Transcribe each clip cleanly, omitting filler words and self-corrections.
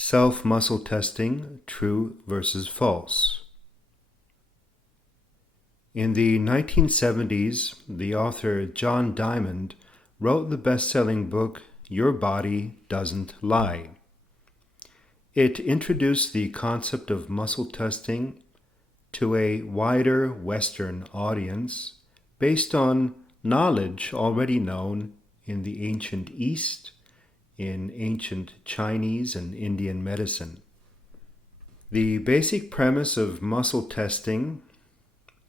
Self-muscle testing, true versus false. In the 1970s, the author John Diamond wrote the best-selling book, Your Body Doesn't Lie. It introduced the concept of muscle testing to a wider Western audience based on knowledge already known in the ancient East, in ancient Chinese and Indian medicine. The basic premise of muscle testing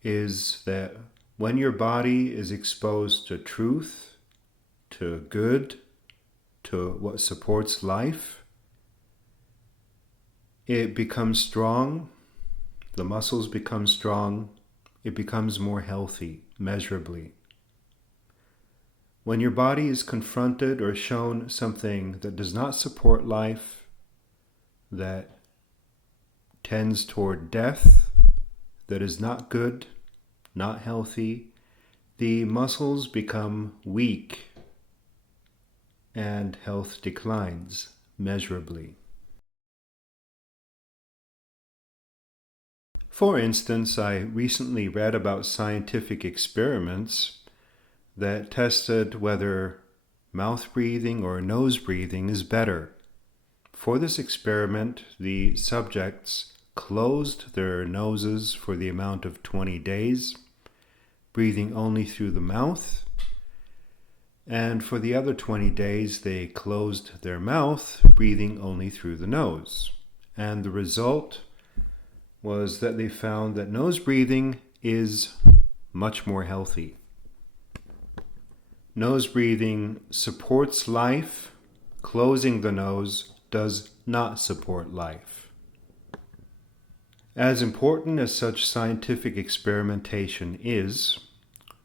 is that when your body is exposed to truth, to good, to what supports life, it becomes strong, the muscles become strong, it becomes more healthy, measurably. When your body is confronted or shown something that does not support life, that tends toward death, that is not good, not healthy, the muscles become weak and health declines measurably. For instance, I recently read about scientific experiments that tested whether mouth breathing or nose breathing is better. For this experiment, the subjects closed their noses for the amount of 20 days, breathing only through the mouth, and for the other 20 days they closed their mouth, breathing only through the nose. And the result was that they found that nose breathing is much more healthy. Nose breathing supports life. Closing the nose does not support life. As important as such scientific experimentation is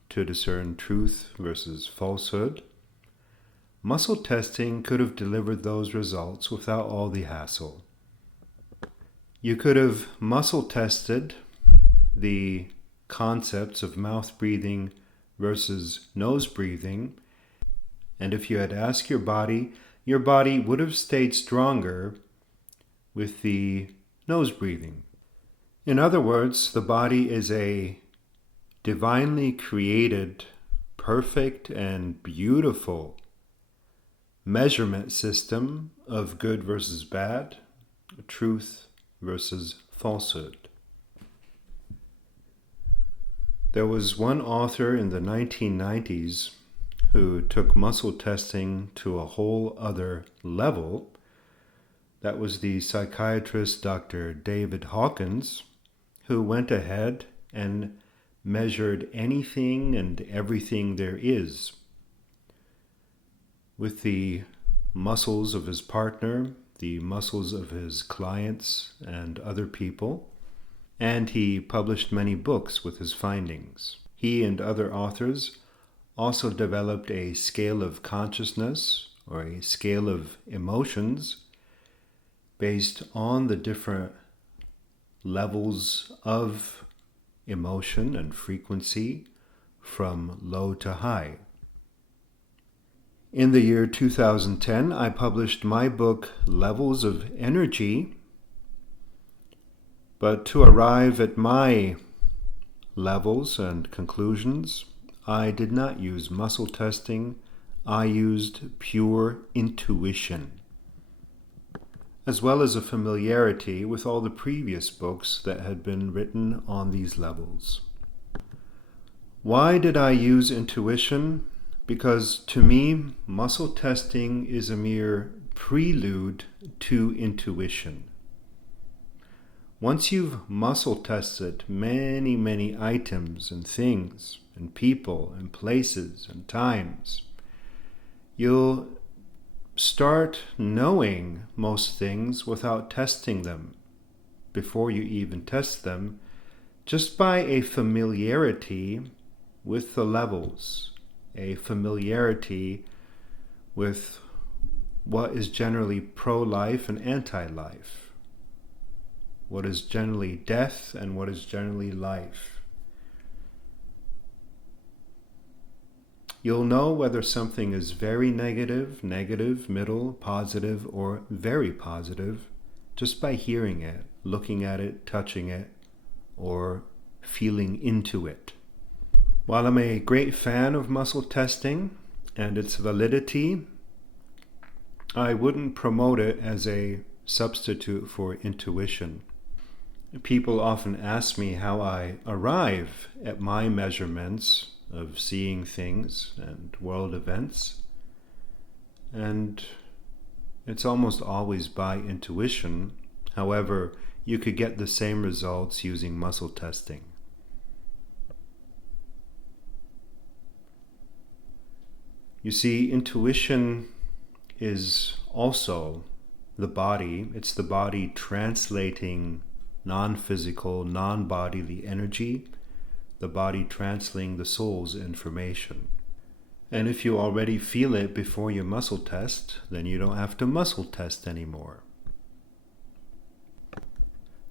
to discern truth versus falsehood, muscle testing could have delivered those results without all the hassle. You could have muscle tested the concepts of mouth breathing versus nose breathing, and if you had asked your body would have stayed stronger with the nose breathing. In other words, the body is a divinely created, perfect and beautiful measurement system of good versus bad, truth versus falsehood. There was one author in the 1990s who took muscle testing to a whole other level. That was the psychiatrist Dr. David Hawkins, who went ahead and measured anything and everything there is with the muscles of his partner, the muscles of his clients and other people, and he published many books with his findings. He and other authors also developed a scale of consciousness or a scale of emotions based on the different levels of emotion and frequency from low to high. In the year 2010, I published my book, Levels of Energy, but to arrive at my levels and conclusions, I did not use muscle testing. I used pure intuition, as well as a familiarity with all the previous books that had been written on these levels. Why did I use intuition? Because to me, muscle testing is a mere prelude to intuition. Once you've muscle tested many, many items and things and people and places and times, you'll start knowing most things without testing them, before you even test them, just by a familiarity with the levels, a familiarity with what is generally pro-life and anti-life, what is generally death and what is generally life. You'll know whether something is very negative, negative, middle, positive, or very positive just by hearing it, looking at it, touching it, or feeling into it. While I'm a great fan of muscle testing and its validity, I wouldn't promote it as a substitute for intuition. People often ask me how I arrive at my measurements of seeing things and world events, and it's almost always by intuition. However, you could get the same results using muscle testing. You see, intuition is also the body. It's the body translating non-physical, non-bodily energy, the body translating the soul's information. And if you already feel it before you muscle test, then you don't have to muscle test anymore.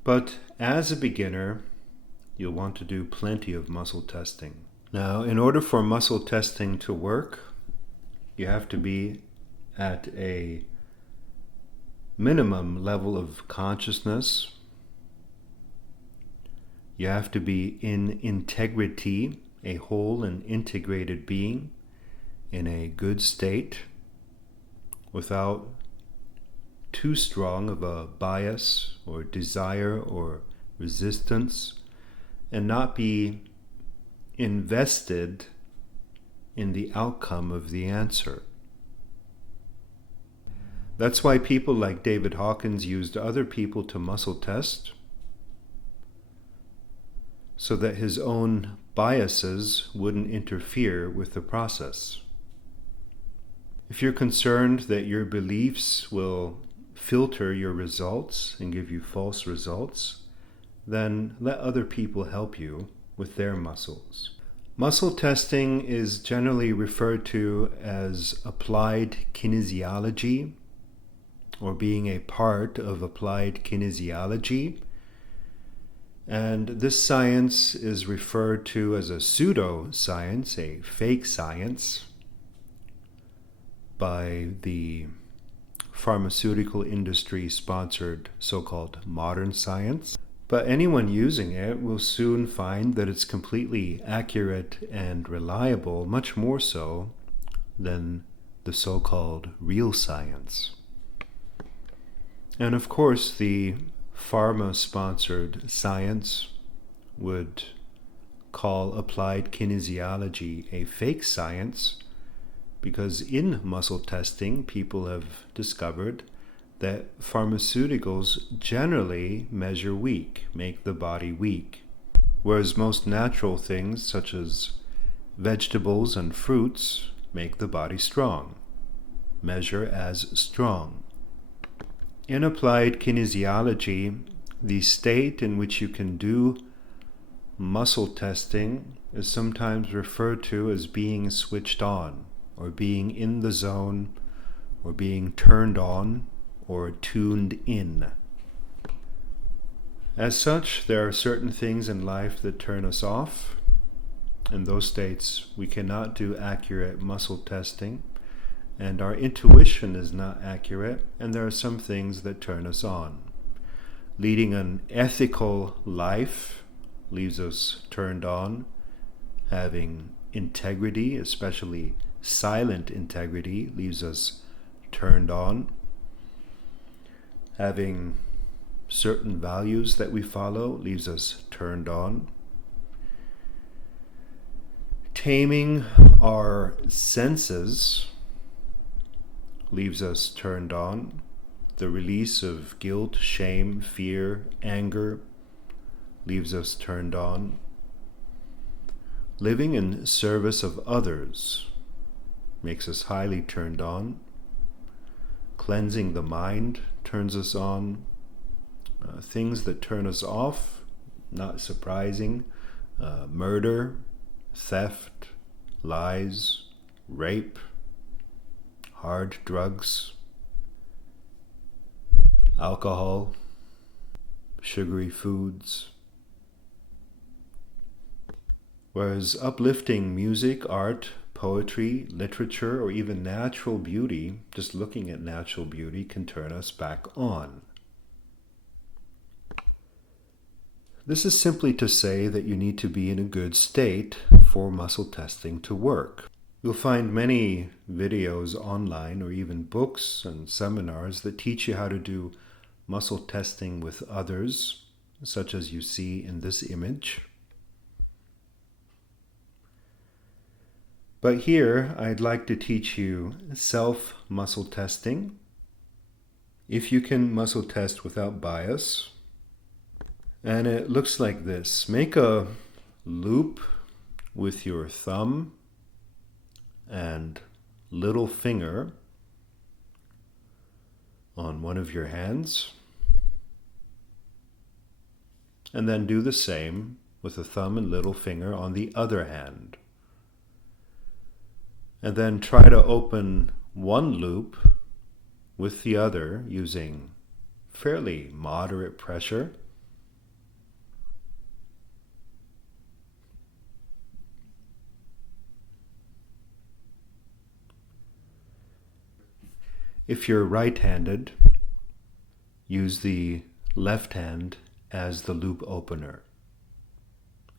But as a beginner, you'll want to do plenty of muscle testing. Now, in order for muscle testing to work, you have to be at a minimum level of consciousness. You have to be in integrity, a whole and integrated being, in a good state, without too strong of a bias or desire or resistance, and not be invested in the outcome of the answer. That's why people like David Hawkins used other people to muscle test, so that his own biases wouldn't interfere with the process. If you're concerned that your beliefs will filter your results and give you false results, then let other people help you with their muscles. Muscle testing is generally referred to as applied kinesiology, or being a part of applied kinesiology. And this science is referred to as a pseudo-science, a fake science, by the pharmaceutical industry-sponsored so-called modern science. But anyone using it will soon find that it's completely accurate and reliable, much more so than the so-called real science. And of course, the pharma-sponsored science would call applied kinesiology a fake science, because in muscle testing, people have discovered that pharmaceuticals generally measure weak, make the body weak, whereas most natural things, such as vegetables and fruits, make the body strong, measure as strong. In applied kinesiology, the state in which you can do muscle testing is sometimes referred to as being switched on, or being in the zone, or being turned on, or tuned in. As such, there are certain things in life that turn us off. In those states, we cannot do accurate muscle testing, and our intuition is not accurate, and there are some things that turn us on. Leading an ethical life leaves us turned on. Having integrity, especially silent integrity, leaves us turned on. Having certain values that we follow leaves us turned on. Taming our senses leaves us turned on. The release of guilt, shame, fear, anger leaves us turned on. Living in service of others makes us highly turned on. Cleansing the mind turns us on. Things that turn us off, not surprising, murder, theft, lies, rape, hard drugs, alcohol, sugary foods. Whereas uplifting music, art, poetry, literature, or even natural beauty, just looking at natural beauty can turn us back on. This is simply to say that you need to be in a good state for muscle testing to work. You'll find many videos online or even books and seminars that teach you how to do muscle testing with others, such as you see in this image. But here, I'd like to teach you self-muscle testing. If you can muscle test without bias. And it looks like this. Make a loop with your thumb and little finger on one of your hands. And then do the same with the thumb and little finger on the other hand. And then try to open one loop with the other using fairly moderate pressure. If you're right-handed, use the left hand as the loop opener.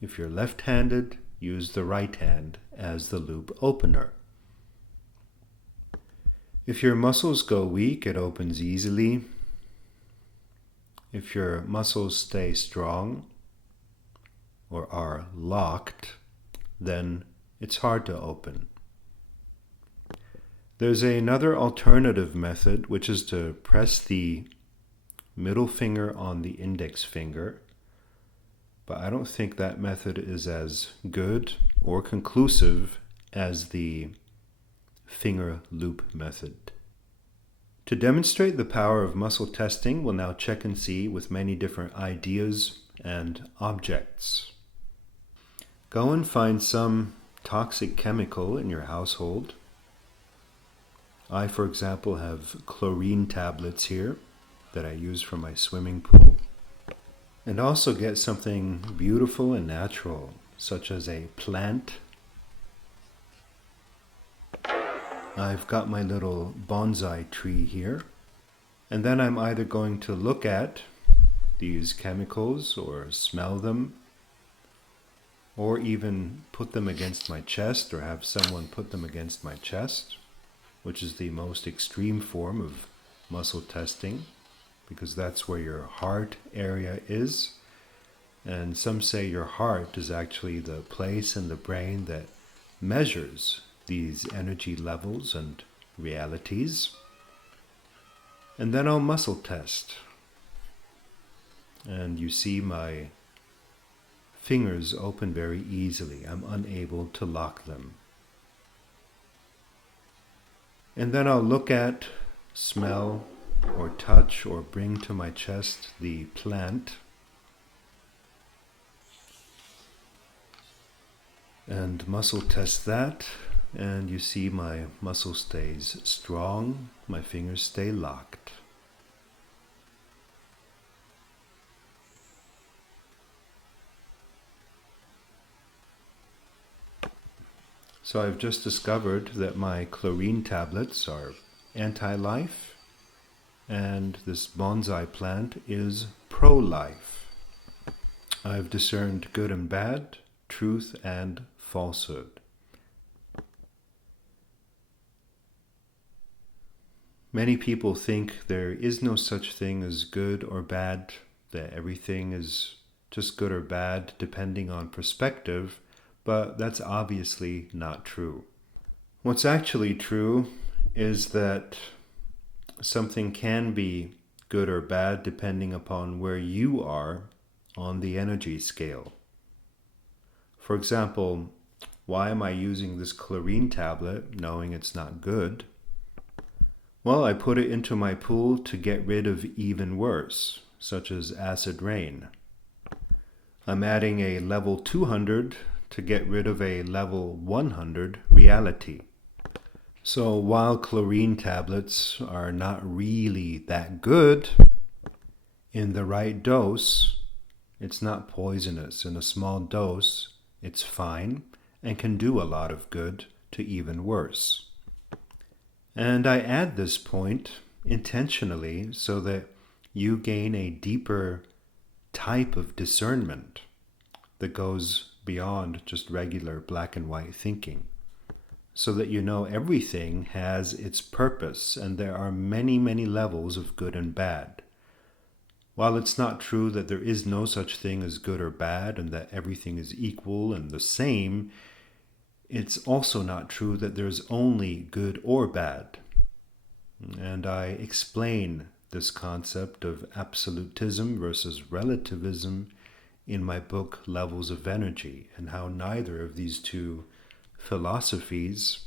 If you're left-handed, use the right hand as the loop opener. If your muscles go weak, it opens easily. If your muscles stay strong or are locked, then it's hard to open. There's another alternative method, which is to press the middle finger on the index finger, but I don't think that method is as good or conclusive as the finger loop method. To demonstrate the power of muscle testing, we'll now check and see with many different ideas and objects. Go and find some toxic chemical in your household. I, for example, have chlorine tablets here that I use for my swimming pool. And also get something beautiful and natural, such as a plant. I've got my little bonsai tree here. And then I'm either going to look at these chemicals or smell them, or even put them against my chest or have someone put them against my chest, which is the most extreme form of muscle testing, because that's where your heart area is. And some say your heart is actually the place in the brain that measures these energy levels and realities. And then I'll muscle test. And you see my fingers open very easily. I'm unable to lock them. And then I'll look at, smell, or touch, or bring to my chest the plant. And muscle test that, and you see my muscle stays strong, my fingers stay locked. So I've just discovered that my chlorine tablets are anti-life, and this bonsai plant is pro-life. I've discerned good and bad, truth and falsehood. Many people think there is no such thing as good or bad, that everything is just good or bad depending on perspective, but that's obviously not true. What's actually true is that something can be good or bad depending upon where you are on the energy scale. For example, why am I using this chlorine tablet knowing it's not good? Well, I put it into my pool to get rid of even worse, such as acid rain. I'm adding a level 200 to get rid of a level 100 reality. So while chlorine tablets are not really that good, in the right dose, it's not poisonous. In a small dose, it's fine and can do a lot of good to even worse. And I add this point intentionally so that you gain a deeper type of discernment that goes beyond just regular black and white thinking, so that you know everything has its purpose and there are many, many levels of good and bad. While it's not true that there is no such thing as good or bad and that everything is equal and the same, it's also not true that there's only good or bad. And I explain this concept of absolutism versus relativism in my book Levels of Energy, and how neither of these two philosophies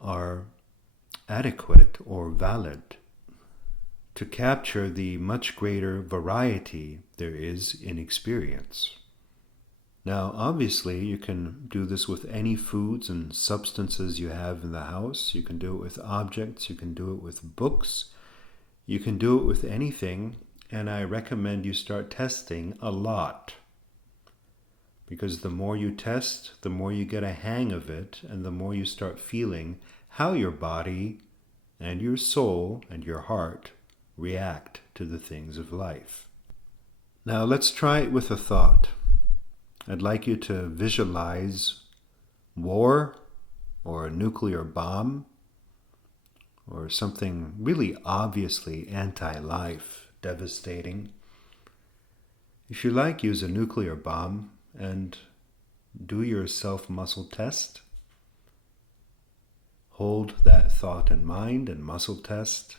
are adequate or valid to capture the much greater variety there is in experience. Now, obviously, you can do this with any foods and substances you have in the house. You can do it with objects. You can do it with books. You can do it with anything, and I recommend you start testing a lot. Because the more you test, the more you get a hang of it, and the more you start feeling how your body and your soul and your heart react to the things of life. Now let's try it with a thought. I'd like you to visualize war or a nuclear bomb or something really obviously anti-life, devastating. If you like, use a nuclear bomb and do your self-muscle test. Hold that thought in mind and muscle test.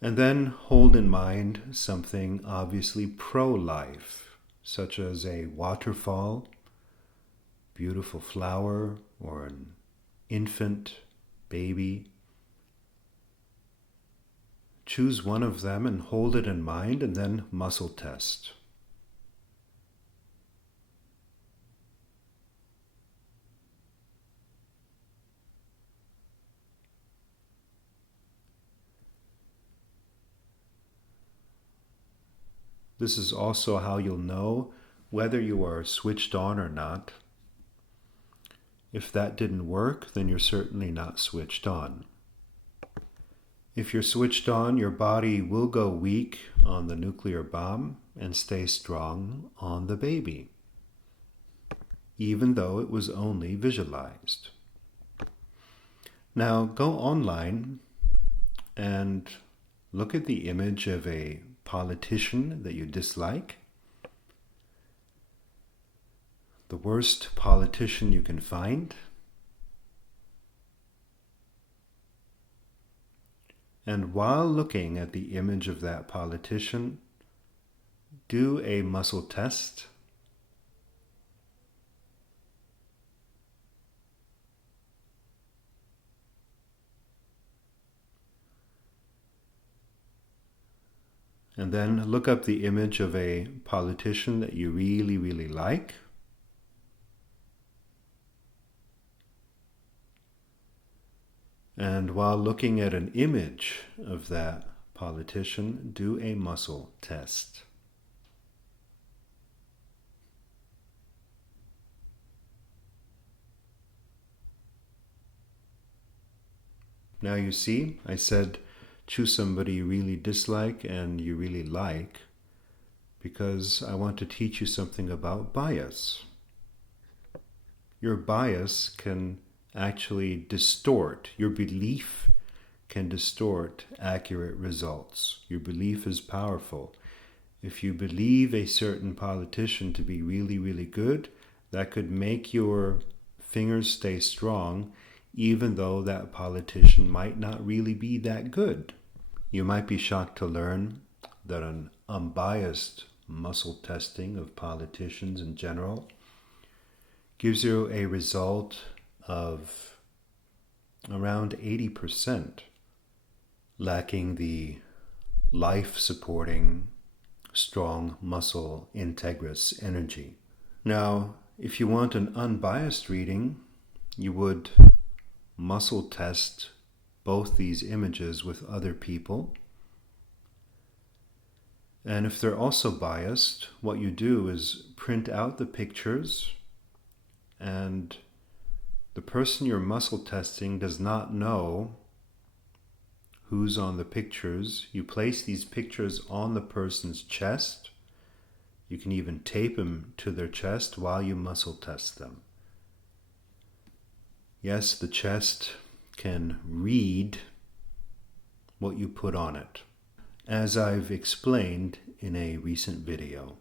And then hold in mind something obviously pro-life, such as a waterfall, beautiful flower, or an infant, baby. Choose one of them and hold it in mind, and then muscle test. This is also how you'll know whether you are switched on or not. If that didn't work, then you're certainly not switched on. If you're switched on, your body will go weak on the nuclear bomb and stay strong on the baby, even though it was only visualized. Now go online and look at the image of a politician that you dislike, the worst politician you can find, and while looking at the image of that politician, do a muscle test. And then look up the image of a politician that you really, really like. And while looking at an image of that politician, do a muscle test. Now you see, I said choose somebody you really dislike and you really like, because I want to teach you something about bias. Your bias can actually distort, your belief can distort accurate results. Your belief is powerful. If you believe a certain politician to be really, really good, that could make your fingers stay strong, even though that politician might not really be that good. You might be shocked to learn that an unbiased muscle testing of politicians in general gives you a result of around 80%, lacking the life-supporting, strong muscle integrous energy. Now, if you want an unbiased reading, you would muscle test both these images with other people And if they're also biased, what you do is print out the pictures, and the person you're muscle testing does not know who's on the pictures. You place these pictures on the person's chest. You can even tape them to their chest while you muscle test them. Yes, the chest can read what you put on it, as I've explained in a recent video.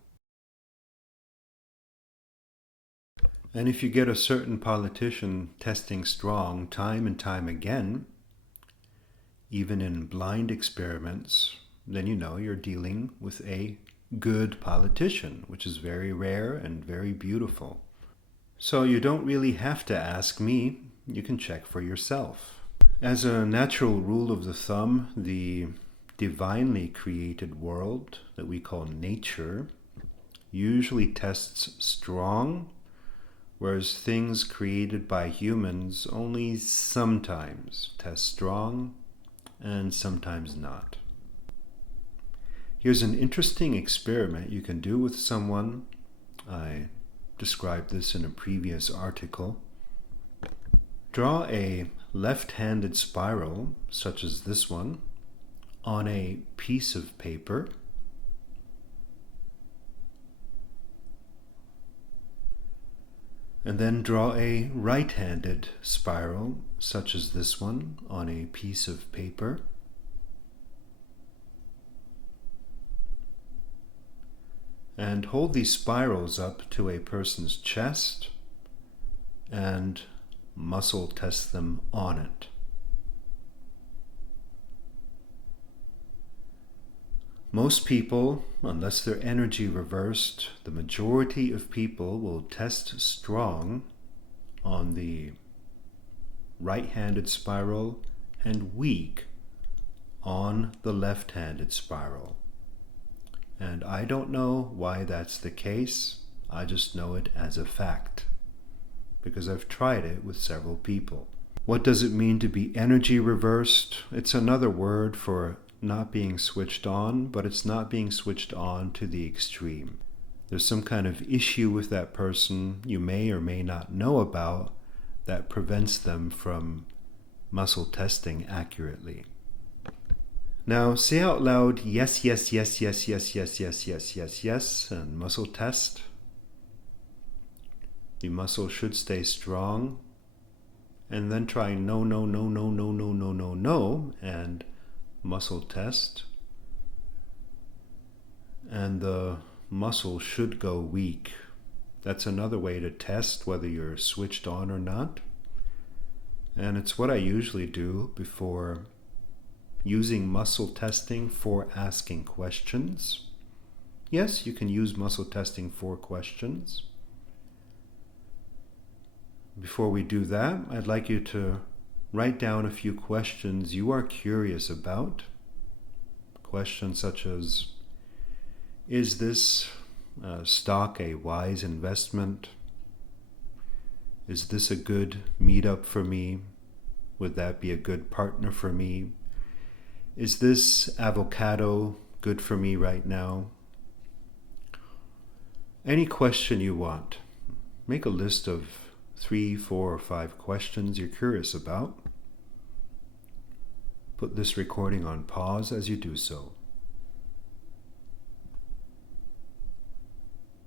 And if you get a certain politician testing strong time and time again, even in blind experiments, then you know you're dealing with a good politician, which is very rare and very beautiful. So you don't really have to ask me, you can check for yourself. As a natural rule of the thumb, the divinely created world that we call nature usually tests strong, whereas things created by humans only sometimes test strong and sometimes not. Here's an interesting experiment you can do with someone. I described this in a previous article. Draw a left-handed spiral, such as this one, on a piece of paper. And then draw a right-handed spiral, such as this one, on a piece of paper. And hold these spirals up to a person's chest and muscle test them on it. Most people, unless they're energy reversed, the majority of people will test strong on the right-handed spiral and weak on the left-handed spiral. And I don't know why that's the case. I just know it as a fact, because I've tried it with several people. What does it mean to be energy reversed? It's another word for not being switched on, but it's not being switched on to the extreme. There's some kind of issue with that person you may or may not know about that prevents them from muscle testing accurately. Now say out loud, yes, yes, yes, yes, yes, yes, yes, yes, yes, yes, and muscle test. The muscle should stay strong. And then try no, no, no, no, no, no, no, no, no, and muscle test. And the muscle should go weak. That's another way to test whether you're switched on or not. And it's what I usually do before using muscle testing for asking questions. Yes, you can use muscle testing for questions. Before we do that, I'd like you to write down a few questions you are curious about. Questions such as, is this stock a wise investment? Is this a good meetup for me? Would that be a good partner for me? Is this avocado good for me right now? Any question you want. Make a list of 3, 4, or 5 questions you're curious about. Put this recording on pause as you do so.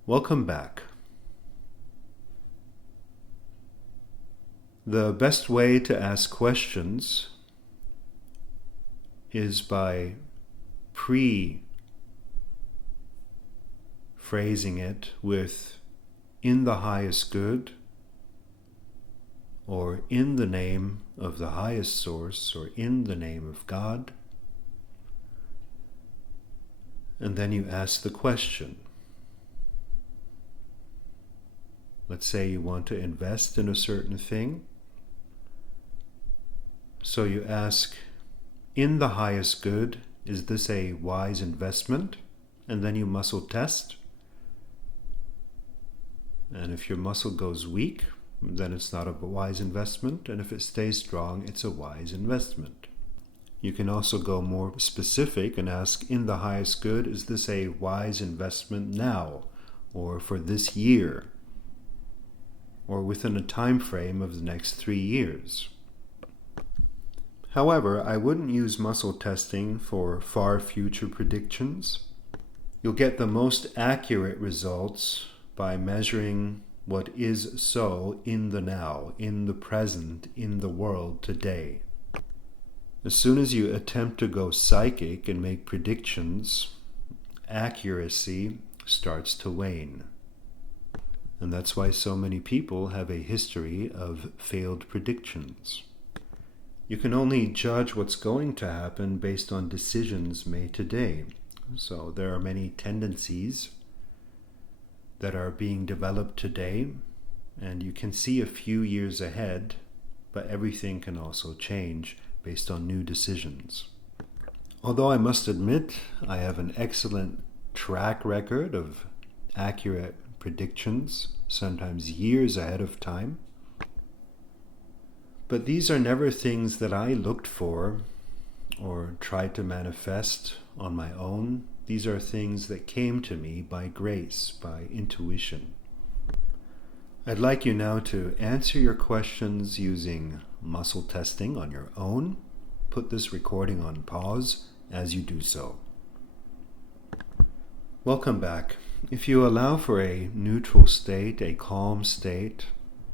Welcome back. The best way to ask questions is by phrasing it with "in the highest good," or "in the name of the highest source," or "in the name of God." And then you ask the question. Let's say you want to invest in a certain thing. So you ask, in the highest good, is this a wise investment? And then you muscle test. And if your muscle goes weak, then it's not a wise investment. And if it stays strong, it's a wise investment. You can also go more specific and ask, in the highest good, is this a wise investment now, or for this year, or within a time frame of the next 3 years? However, I wouldn't use muscle testing for far future predictions. You'll get the most accurate results by measuring what is so in the now, in the present, in the world today. As soon as you attempt to go psychic and make predictions, accuracy starts to wane. And that's why so many people have a history of failed predictions. You can only judge what's going to happen based on decisions made today. So there are many tendencies that are being developed today, and you can see a few years ahead, but everything can also change based on new decisions. Although I must admit, I have an excellent track record of accurate predictions, sometimes years ahead of time. But these are never things that I looked for or tried to manifest on my own. These are things that came to me by grace, by intuition. I'd like you now to answer your questions using muscle testing on your own. Put this recording on pause as you do so. Welcome back. If you allow for a neutral state, a calm state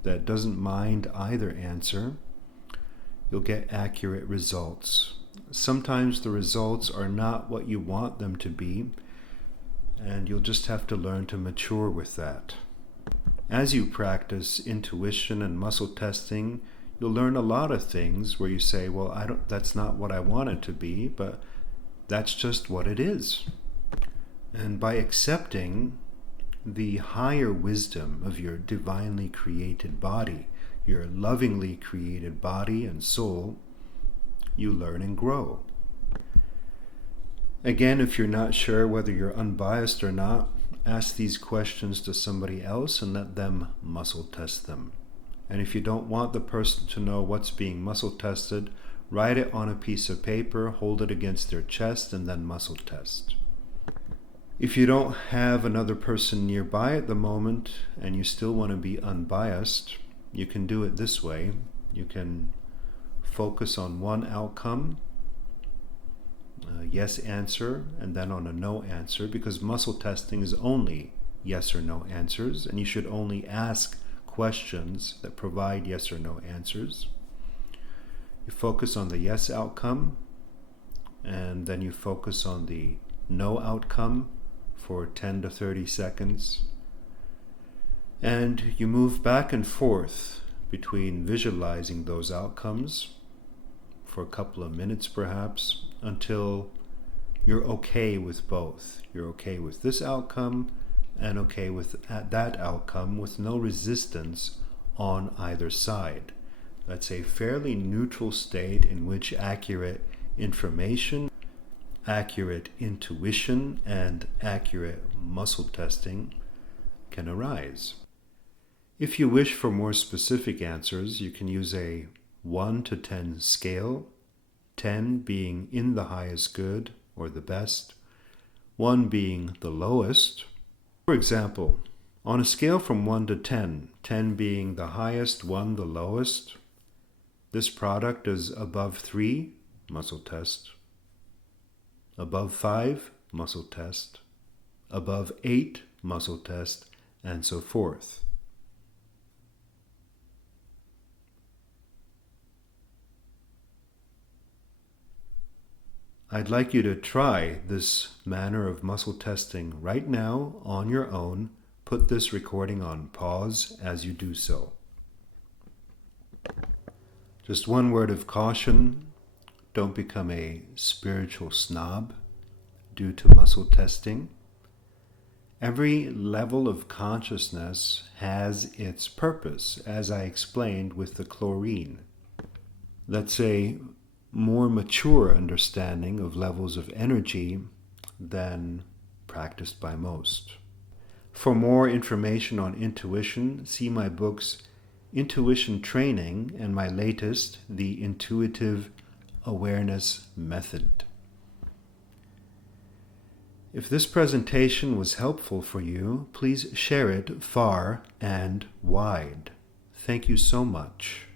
that doesn't mind either answer, you'll get accurate results. Sometimes the results are not what you want them to be, and you'll just have to learn to mature with that. As you practice intuition and muscle testing, you'll learn a lot of things where you say, well, that's not what I want it to be, but that's just what it is. And by accepting the higher wisdom of your divinely created body, your lovingly created body and soul, you learn and grow. Again, if you're not sure whether you're unbiased or not, ask these questions to somebody else and let them muscle test them. And if you don't want the person to know what's being muscle tested, write it on a piece of paper, hold it against their chest, and then muscle test. If you don't have another person nearby at the moment and you still want to be unbiased, you can do it this way. You can focus on one outcome, a yes answer, and then on a no answer, because muscle testing is only yes or no answers, and you should only ask questions that provide yes or no answers. You focus on the yes outcome, and then you focus on the no outcome for 10 to 30 seconds. And you move back and forth between visualizing those outcomes for a couple of minutes perhaps, until you're okay with both. You're okay with this outcome and okay with that outcome, with no resistance on either side. That's a fairly neutral state in which accurate information, accurate intuition, and accurate muscle testing can arise. If you wish for more specific answers, you can use a 1 to 10 scale, 10 being in the highest good or the best, 1 being the lowest. For example, on a scale from 1 to 10, 10 being the highest, 1 the lowest, this product is above 3, muscle test, above 5, muscle test, above 8, muscle test, and so forth. I'd like you to try this manner of muscle testing right now on your own. Put this recording on pause as you do so. Just one word of caution: don't become a spiritual snob due to muscle testing. Every level of consciousness has its purpose, as I explained with the chlorine. That's a more mature understanding of levels of energy than practiced by most. For more information on intuition, see my books Intuition Training and my latest, The Intuitive awareness method. If this presentation was helpful for you, please share it far and wide. Thank you so much.